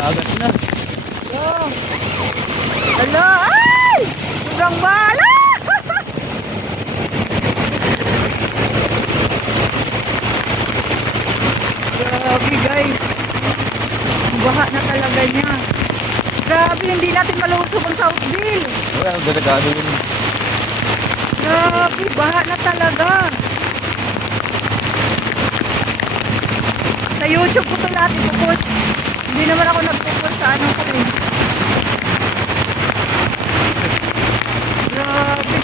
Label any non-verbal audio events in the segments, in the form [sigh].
Dagat na. Oh. Hala, ay! Sobrang bala! [laughs] Grabe guys. Baha na talaga niya. Grabe, hindi natin malusog ang Southville. Wala, delikado yun. Grabe, baha na talaga. Sa YouTube ko ito lahat ipopost. Hindi naman ako nagpo-post sa ano ko eh. Grabe.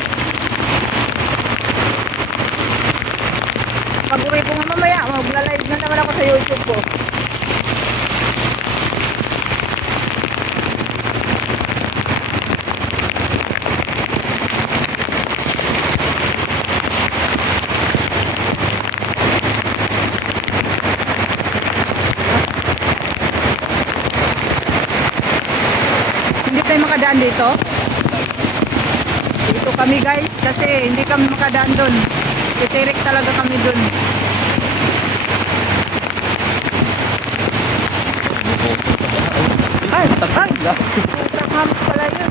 Pag uwi ko nga mamaya, mag-live na naman ako sa YouTube ko. Tayo makadaan dito. Dito kami guys kasi hindi kami makadaan doon. Titirik talaga kami doon. Ay! Ultra hams pala yun.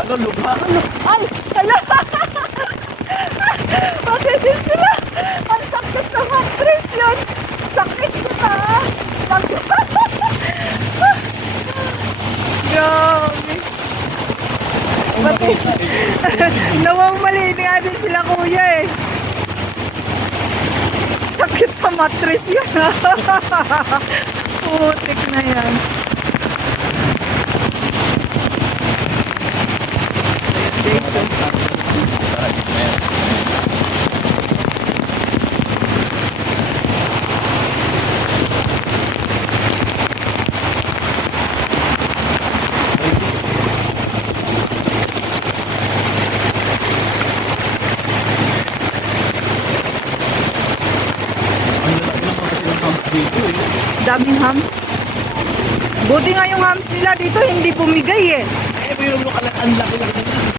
Ano? Ano? Ay! Hala! [laughs] Bakit din sila? Ang sakit ng mattress yun. Sakit ko na. Mag... Grabe. Pati, nawawali nga din sila kuya eh. Sakit sa mattress yun. [laughs] Putik na yan. Dito. Daming hams. Buti nga yung hams nila dito hindi bumigay eh. Eh, mo kalang ang laki-laki